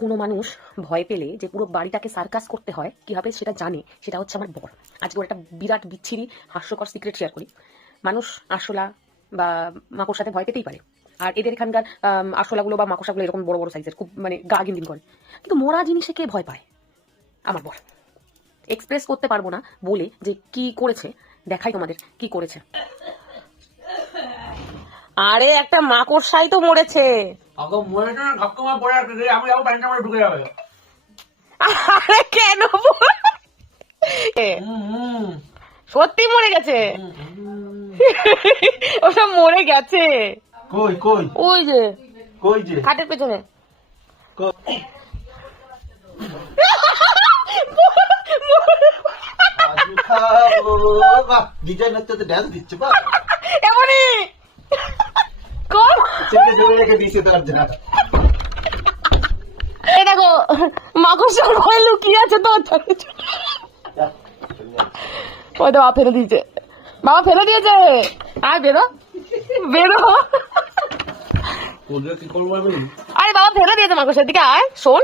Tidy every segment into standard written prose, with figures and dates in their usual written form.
কোনো মানুষ ভয় পেলে যে পুরো বাড়িটাকে সার্কাস করতে হয় কিভাবে সেটা জানে, সেটা হচ্ছে আমার বর। আজকে ওর একটা বিরাট বিচ্ছিরি হাস্যকর সিক্রেট শেয়ার করি। মানুষ আরশোলা বা মাকড় সাথে ভয় পেতেই পারে, আর এদের এখানকার আরশোলাগুলো বা মাকড়সাগুলো এরকম বড় বড় সাইজের, খুব মানে গা গিনগিন করে। কিন্তু মরা জিনিসে কে ভয় পায়? আমার বর। এক্সপ্রেস করতে পারবো না বলে যে কি করেছে দেখাই তোমাদের কি করেছে। আরে একটা মাকড়সাই তো মরেছে। আরে কেন সত্যি মরে গেছে? ওসব মরে গেছে। কই কই ওই যে কই যে খাটের পেছনে। ডিজাইন হচ্ছে তো ড্যান্স দিচ্ছে বা এমনই কম। সেটা জোরে রেখে দিয়েছে তার জন্য। এই দেখো মাকড়সার ভয় লুকিয়ে আছে তো। ওই তো বাবা ফেলে দিয়েছে, বাবা ফেলে দিয়েছে। আয় বেরো বেরো। কি করবো আমি? আরে বাবা ফেলে দিয়েছে মাকড়সার দিকে। আয় শোন,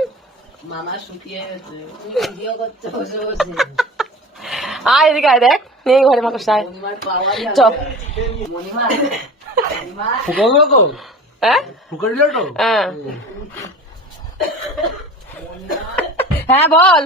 মামা শুকিয়ে গেছে, তুমি ভিডিও করতে বসে বসে। আয় এদিকে আয়, দেখ নেই ঘরে মাকড়সা। আয় মনিমার পাওয়ারই চ। মনিমা মনিমা ফুকালো তো হ্যাঁ ফুকা দিল তো হ্যাঁ হ্যাঁ বল।